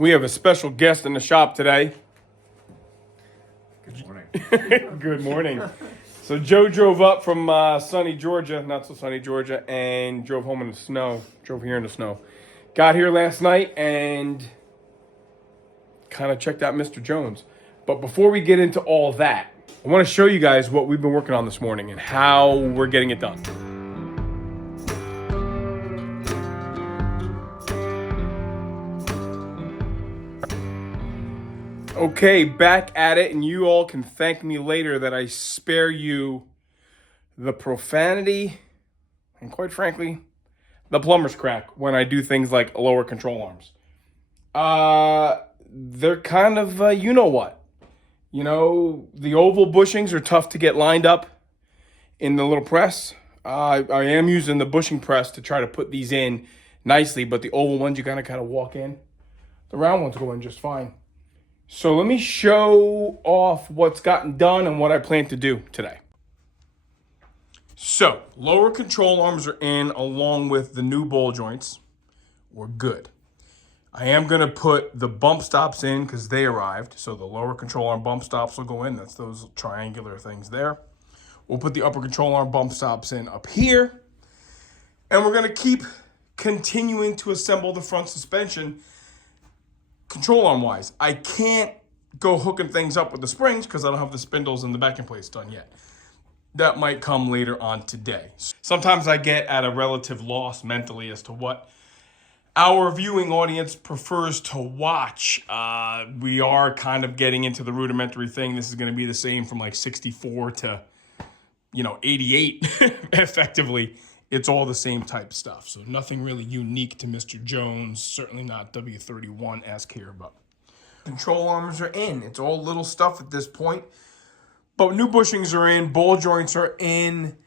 We have a special guest in the shop today. Good morning. Good morning. So Joe drove up from sunny Georgia, not so sunny Georgia, and drove home in the snow. Drove here in the snow. Got here last night and kind of checked out Mr. Jones. But before we get into all that, I want to show you guys what we've been working on this morning and how we're getting it done. Okay, back at it, and you all can thank me later that I spare you the profanity and, quite frankly, the plumber's crack when I do things like lower control arms. They're kind of, you know what. You know, the oval bushings are tough to get lined up in the little press. I am using the bushing press to try to put these in nicely, but the oval ones you gotta kind of walk in. The round ones go in just fine. So let me show off what's gotten done and what I plan to do today. So, lower control arms are in along with the new ball joints. We're good. I am going to put the bump stops in because they arrived. So the lower control arm bump stops will go in. That's those triangular things there. We'll put the upper control arm bump stops in up here. And we're going to keep continuing to assemble the front suspension control arm wise. I can't go hooking things up with the springs because I don't have the spindles and the backing plates done yet. That might come later on today. Sometimes I get at a relative loss mentally as to what our viewing audience prefers to watch. We are kind of getting into the rudimentary thing. This is going to be the same from like 64 to, 88 effectively. It's all the same type stuff. So nothing really unique to Mr. Jones. Certainly not W-31-esque here, but control arms are in. It's all little stuff at this point. But new bushings are in. Ball joints are in.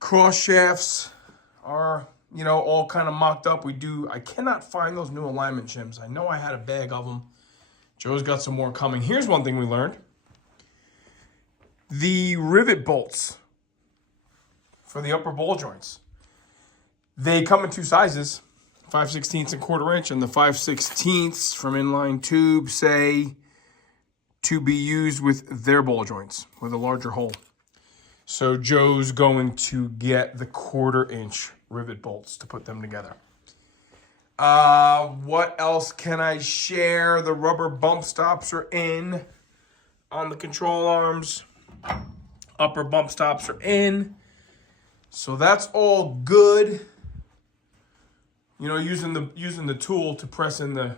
Cross shafts are, all kind of mocked up. I cannot find those new alignment shims. I know I had a bag of them. Joe's got some more coming. Here's one thing we learned. The rivet bolts for the upper ball joints. They come in two sizes, 5/16 and 1/4 inch, and the 5/16 from inline tube say to be used with their ball joints with a larger hole. So Joe's going to get the 1/4 inch rivet bolts to put them together. What else can I share? The rubber bump stops are in on the control arms. Upper bump stops are in. So that's all good. Using the tool to press in the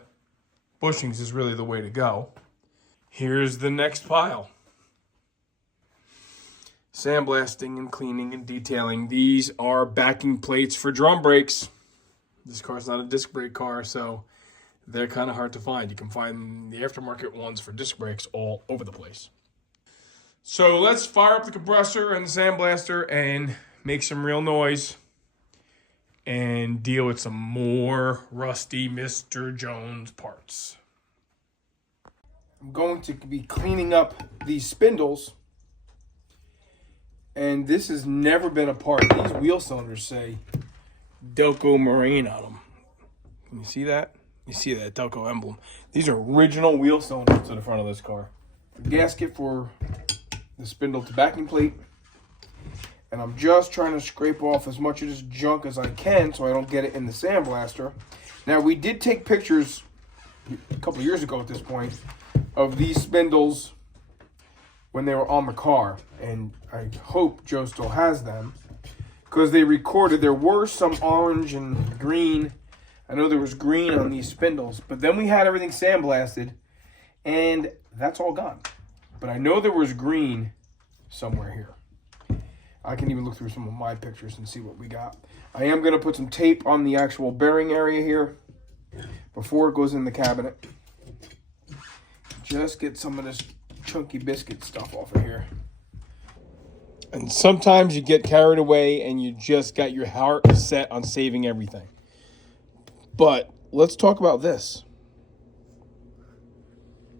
bushings is really the way to go. Here's the next pile. Sandblasting and cleaning and detailing. These are backing plates for drum brakes. This car's not a disc brake car, so they're kind of hard to find. You can find the aftermarket ones for disc brakes all over the place. So let's fire up the compressor and the sandblaster and make some real noise and deal with some more rusty Mr. Jones parts. I'm going to be cleaning up these spindles, and this has never been a part. These wheel cylinders say Delco Marine on them. Can you see that? You see that Delco emblem. These are original wheel cylinders to the front of this car. The gasket for the spindle to backing plate. And I'm just trying to scrape off as much of this junk as I can so I don't get it in the sandblaster. Now, we did take pictures a couple of years ago at this point of these spindles when they were on the car. And I hope Joe still has them because they recorded there were some orange and green. I know there was green on these spindles, but then we had everything sandblasted and that's all gone. But I know there was green somewhere here. I can even look through some of my pictures and see what we got. I am going to put some tape on the actual bearing area here before it goes in the cabinet. Just get some of this chunky biscuit stuff off of here. And sometimes you get carried away and you just got your heart set on saving everything. But let's talk about this.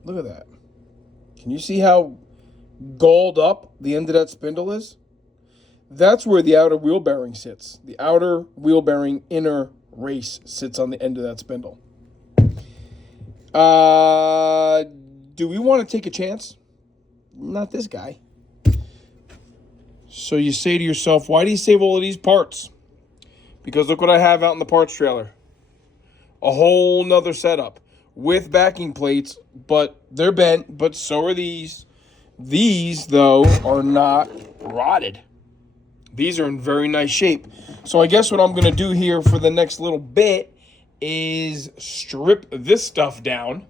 Look at that. Can you see how galled up the end of that spindle is? That's where the outer wheel bearing sits. The outer wheel bearing inner race sits on the end of that spindle. Do we want to take a chance? Not this guy. So you say to yourself, why do you save all of these parts? Because look what I have out in the parts trailer. A whole nother setup with backing plates, but they're bent, but so are these. These, though, are not rotted. These are in very nice shape. So I guess what I'm going to do here for the next little bit is strip this stuff down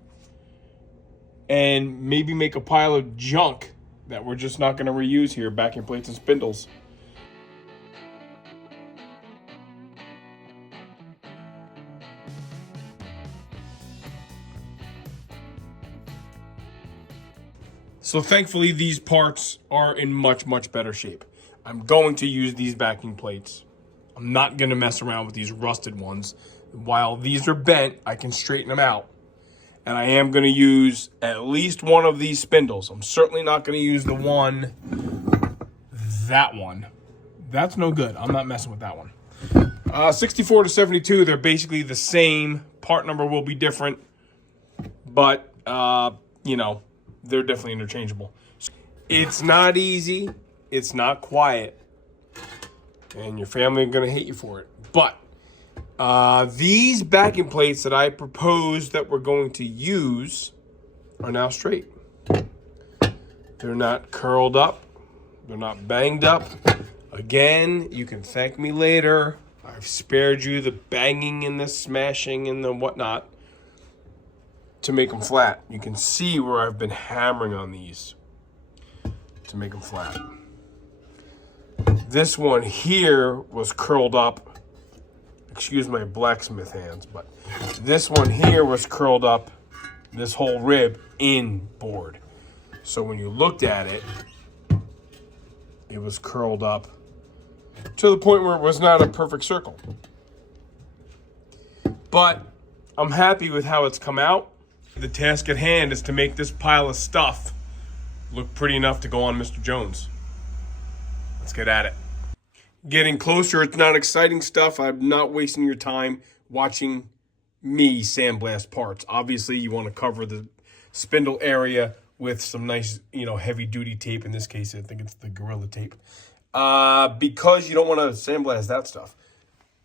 and maybe make a pile of junk that we're just not going to reuse here, backing plates and spindles. So thankfully, these parts are in much, much better shape. I'm going to use these backing plates. I'm not going to mess around with these rusted ones. While these are bent, I can straighten them out. And I am going to use at least one of these spindles. I'm certainly not going to use that one. That's no good. I'm not messing with that one. 64 to 72, they're basically the same. Part number will be different. But, you know, they're definitely interchangeable. It's not easy. It's not quiet. And your family are going to hate you for it. But these backing plates that I proposed that we're going to use are now straight. They're not curled up. They're not banged up. Again, you can thank me later. I've spared you the banging and the smashing and the whatnot to make them flat. You can see where I've been hammering on these to make them flat. This one here was curled up. Excuse my blacksmith hands, but this one here was curled up, this whole rib inboard. So when you looked at it, it was curled up to the point where it was not a perfect circle. But I'm happy with how it's come out. The task at hand is to make this pile of stuff look pretty enough to go on Mr. Jones. Let's get at it. Getting closer, it's not exciting stuff. I'm not wasting your time watching me sandblast parts. Obviously, you want to cover the spindle area with some nice, heavy duty tape. In this case, I think it's the Gorilla tape. Because you don't want to sandblast that stuff.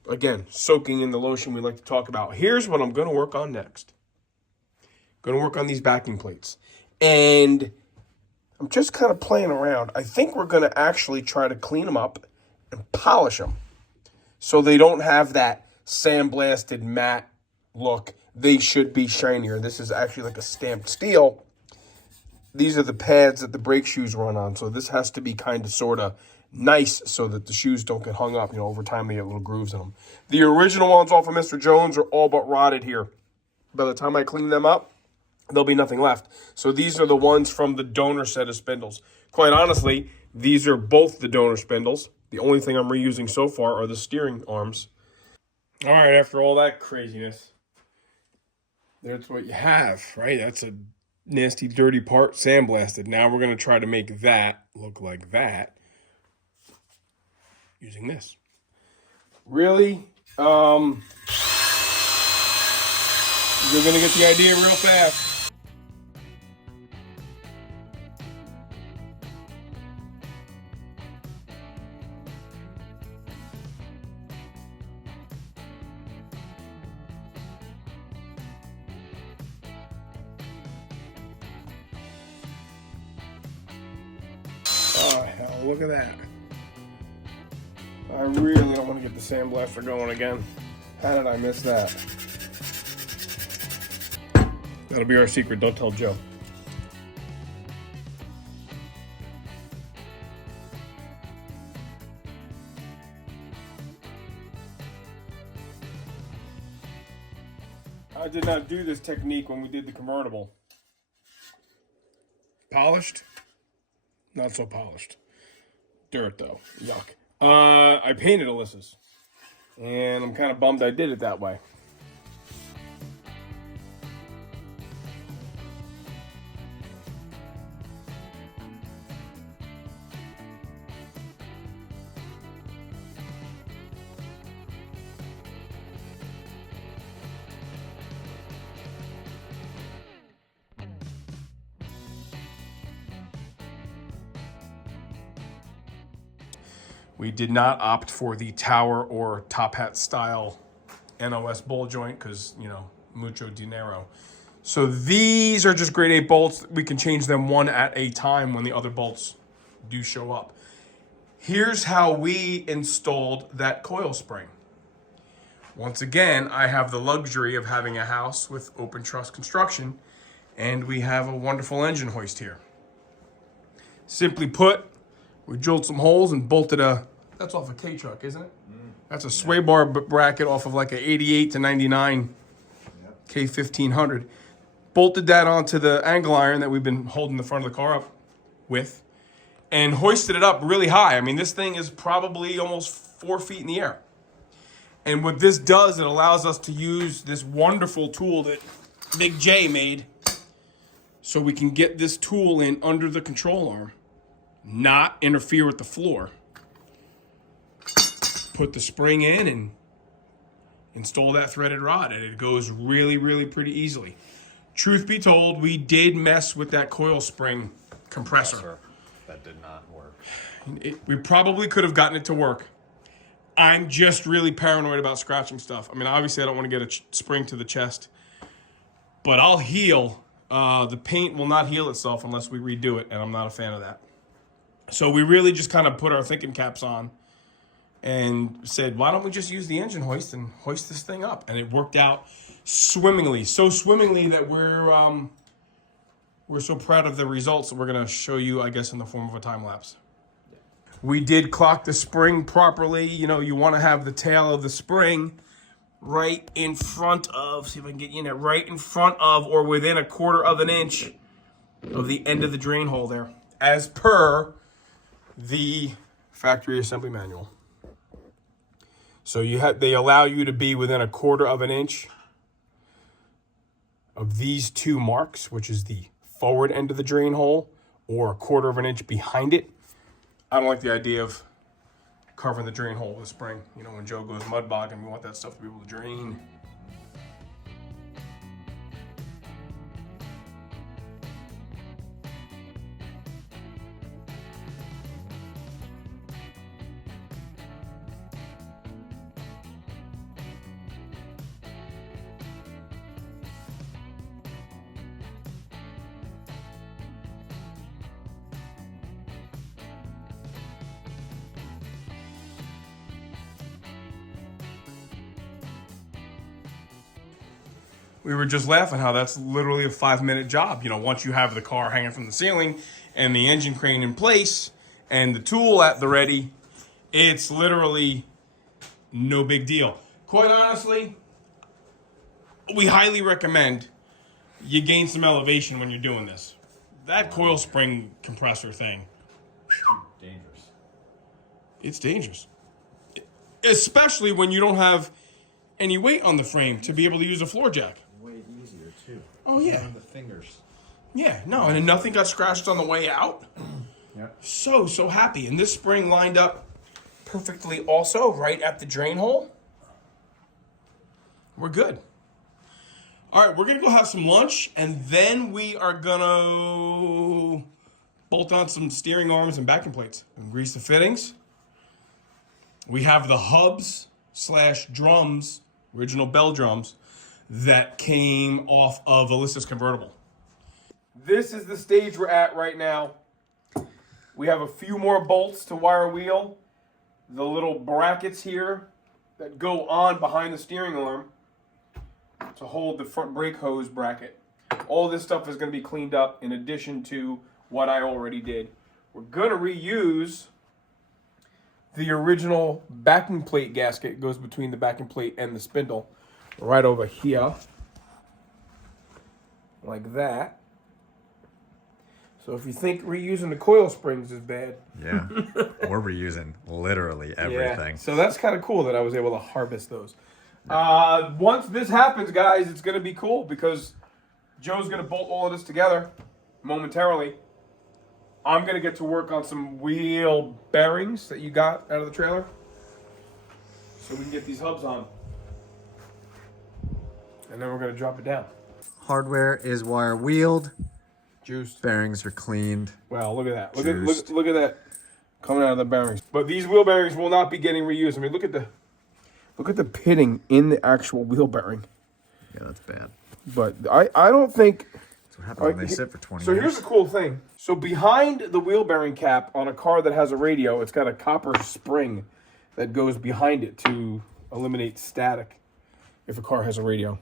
Again, soaking in the lotion we like to talk about. Here's what I'm going to work on next. Going to work on these backing plates. And I'm just kind of playing around. I think we're going to actually try to clean them up and polish them so they don't have that sandblasted matte look. They should be shinier. This is actually like a stamped steel. These are the pads that the brake shoes run on, so this has to be kind of sort of nice so that the shoes don't get hung up. Over time they get little grooves in them. The original ones off of Mr. Jones are all but rotted here. By the time I clean them up, there'll be nothing left. So these are the ones from the donor set of spindles. Quite honestly, these are both the donor spindles. The only thing I'm reusing so far are the steering arms. All right, after all that craziness, that's what you have, right? That's a nasty, dirty part, sandblasted. Now we're going to try to make that look like that using this. Really? You're going to get the idea real fast. Oh, hell, look at that. I really don't want to get the sandblaster going again. How did I miss that? That'll be our secret. Don't tell Joe. I did not do this technique when we did the convertible. Polished? Not so polished. Dirt, though. Yuck. I painted Alyssa's. And I'm kind of bummed I did it that way. We did not opt for the tower or top hat style NOS ball joint because, you know, mucho dinero. So these are just grade 8 bolts. We can change them one at a time when the other bolts do show up. Here's how we installed that coil spring. Once again, I have the luxury of having a house with open truss construction, and we have a wonderful engine hoist here. Simply put, we drilled some holes and bolted that's off a K-truck, isn't it? That's a sway bar bracket off of like a 88 to 99 K1500. Bolted that onto the angle iron that we've been holding the front of the car up with and hoisted it up really high. I mean, this thing is probably almost 4 feet in the air. And what this does, it allows us to use this wonderful tool that Big J made so we can get this tool in under the control arm, not interfere with the floor. Put the spring in and install that threaded rod, and it goes really, really pretty easily. Truth be told, we did mess with that coil spring compressor. That did not work. We probably could have gotten it to work. I'm just really paranoid about scratching stuff. I mean, obviously I don't want to get a spring to the chest, but I'll heal. The paint will not heal itself unless we redo it, and I'm not a fan of that. So we really just kind of put our thinking caps on and said, why don't we just use the engine hoist and hoist this thing up? And it worked out swimmingly. So swimmingly that we're so proud of the results that we're going to show you, I guess, in the form of a time lapse. We did clock the spring properly. You know, you want to have the tail of the spring right in front of, see if I can get you in there, right in front of or within 1/4 of an inch of the end of the drain hole there, as per the factory assembly manual. So they allow you to be within 1/4 of an inch of these two marks, which is the forward end of the drain hole or 1/4 of an inch behind it. I don't like the idea of covering the drain hole with a spring. You know, when Joe goes mud bogging, we want that stuff to be able to drain. We were just laughing how that's literally a 5-minute job. You know, once you have the car hanging from the ceiling and the engine crane in place and the tool at the ready, it's literally no big deal. Quite honestly, we highly recommend you gain some elevation when you're doing this. That coil spring compressor thing. Dangerous. It's dangerous. Especially when you don't have any weight on the frame to be able to use a floor jack. Way easier too. Oh yeah. On the fingers. Yeah, no, and nothing got scratched on the way out. Yep. So happy. And this spring lined up perfectly also right at the drain hole. We're good. All right, we're going to go have some lunch, and then we are going to bolt on some steering arms and backing plates and grease the fittings. We have the hubs/drums, original bell drums, that came off of Alyssa's convertible. This is the stage we're at right now. We have a few more bolts to wire wheel. The little brackets here that go on behind the steering arm to hold the front brake hose bracket. All this stuff is going to be cleaned up in addition to what I already did. We're going to reuse the original backing plate gasket. It goes between the backing plate and the spindle. Right over here. Like that. So if you think reusing the coil springs is bad. Yeah. We're reusing literally everything. Yeah. So that's kind of cool that I was able to harvest those. Once this happens, guys, it's going to be cool because Joe's going to bolt all of this together momentarily. I'm going to get to work on some wheel bearings that you got out of the trailer so we can get these hubs on. And then we're going to drop it down. Hardware is wire wheeled. Juiced. Bearings are cleaned. Wow, look at that. Look at that. coming out of the bearings. But these wheel bearings will not be getting reused. I mean, look at the pitting in the actual wheel bearing. Yeah, that's bad. But I don't think. That's what happens when they sit for 20 So years. here's the cool thing. So behind the wheel bearing cap on a car that has a radio, it's got a copper spring that goes behind it to eliminate static if a car has a radio.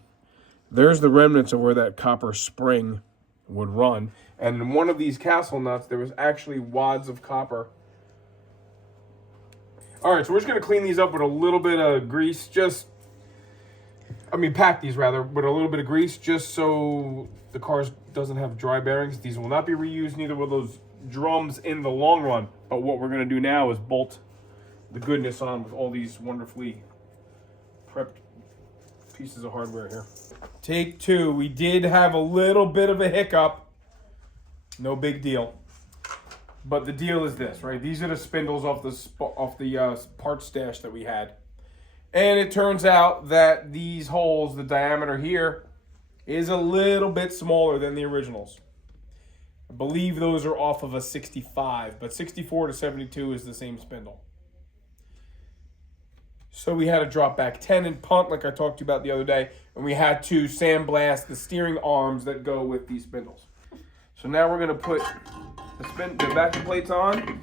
There's the remnants of where that copper spring would run. And in one of these castle nuts, there was actually wads of copper. All right, so we're just going to clean these up with a little bit of grease. Pack these rather with a little bit of grease just so the car doesn't have dry bearings. These will not be reused, neither will those drums in the long run. But what we're going to do now is bolt the goodness on with all these wonderfully prepped pieces of hardware here. Take two. We did have a little bit of a hiccup. No big deal. But the deal is this, right? These are the spindles off the part stash that we had. And it turns out that these holes, the diameter here, is a little bit smaller than the originals. I believe those are off of a 65, but 64 to 72 is the same spindle. So we had to drop back 10 and punt like I talked to you about the other day, and we had to sandblast the steering arms that go with these spindles. So now we're going to put the vacuum plates on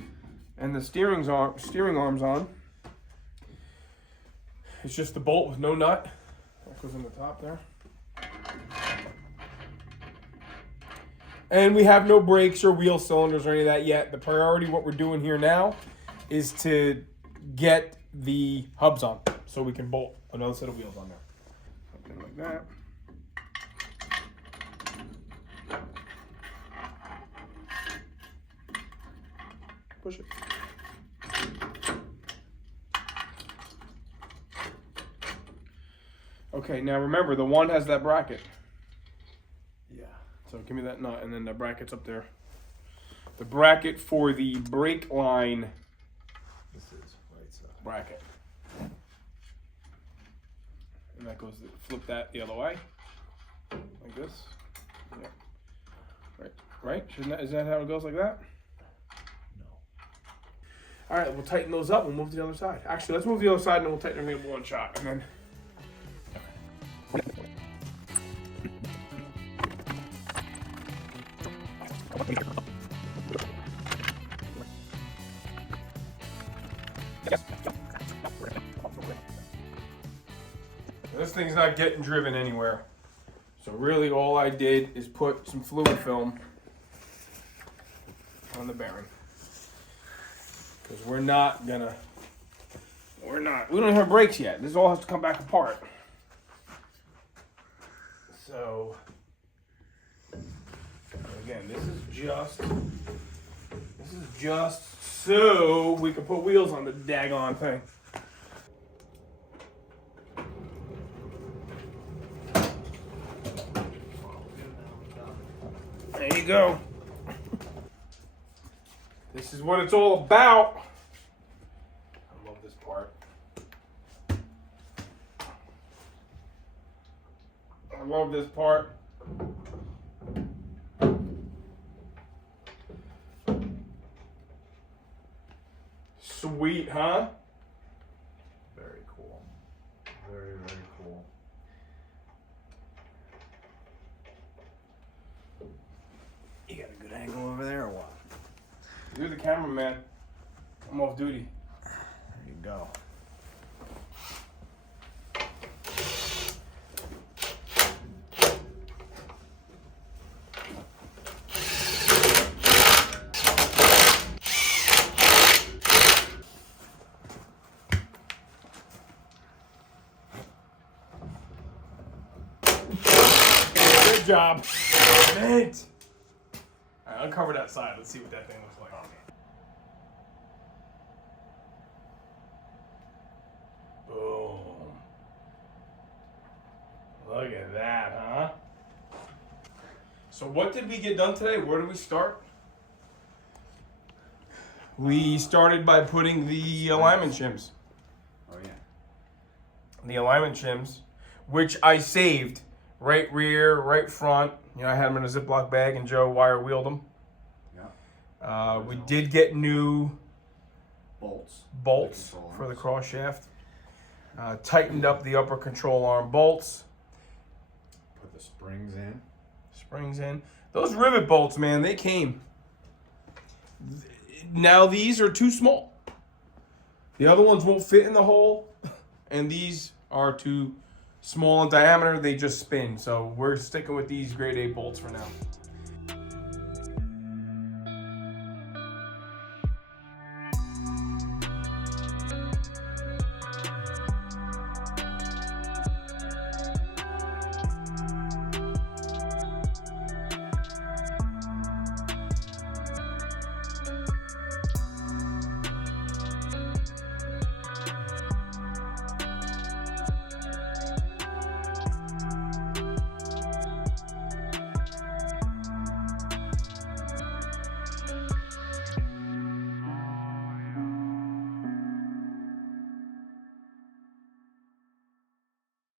and the steering arms on. It's just the bolt with no nut. That goes in the top there. And we have no brakes or wheel cylinders or any of that yet. The priority, what we're doing here now, is to get the hubs on so we can bolt another set of wheels on there. Something like that. Push it. Okay, now remember, the one has that bracket. Yeah. So give me that nut, and then the bracket's up there. The bracket for the brake line. This is right side. Bracket. And that goes, flip that the other way. Like this. Yeah. Right? Isn't that how it goes like that? No. All right, we'll tighten those up. We'll move to the other side. Actually, let's move to the other side, and then we'll tighten them in one shot. And then... This thing's not getting driven anywhere. So really all I did is put some fluid film on the bearing. Because we don't have brakes yet. This all has to come back apart. So, again, this is just so we can put wheels on the daggone thing. There you go. This is what it's all about. I love this part. I love this part. Sweet, huh? Very cool. Very, very cool. You got a good angle over there or what? You're the cameraman. I'm off duty. There you go. Good job. Mint. All right, uncover that side. Let's see what that thing looks like. Boom. Look at that, huh? So what did we get done today? Where did we start? We started by putting the alignment shims. Oh yeah. The alignment shims, which I saved. Right rear, right front. You know, I had them in a Ziploc bag and Joe wire wheeled them. Yeah. We did get new Bolts. for the cross shaft. Tightened up the upper control arm bolts. Put the springs in. Springs in. Those rivet bolts, man, they came. Now these are too small. The other ones won't fit in the hole, and these are too small in diameter. They just spin. So we're sticking with these grade A bolts for now.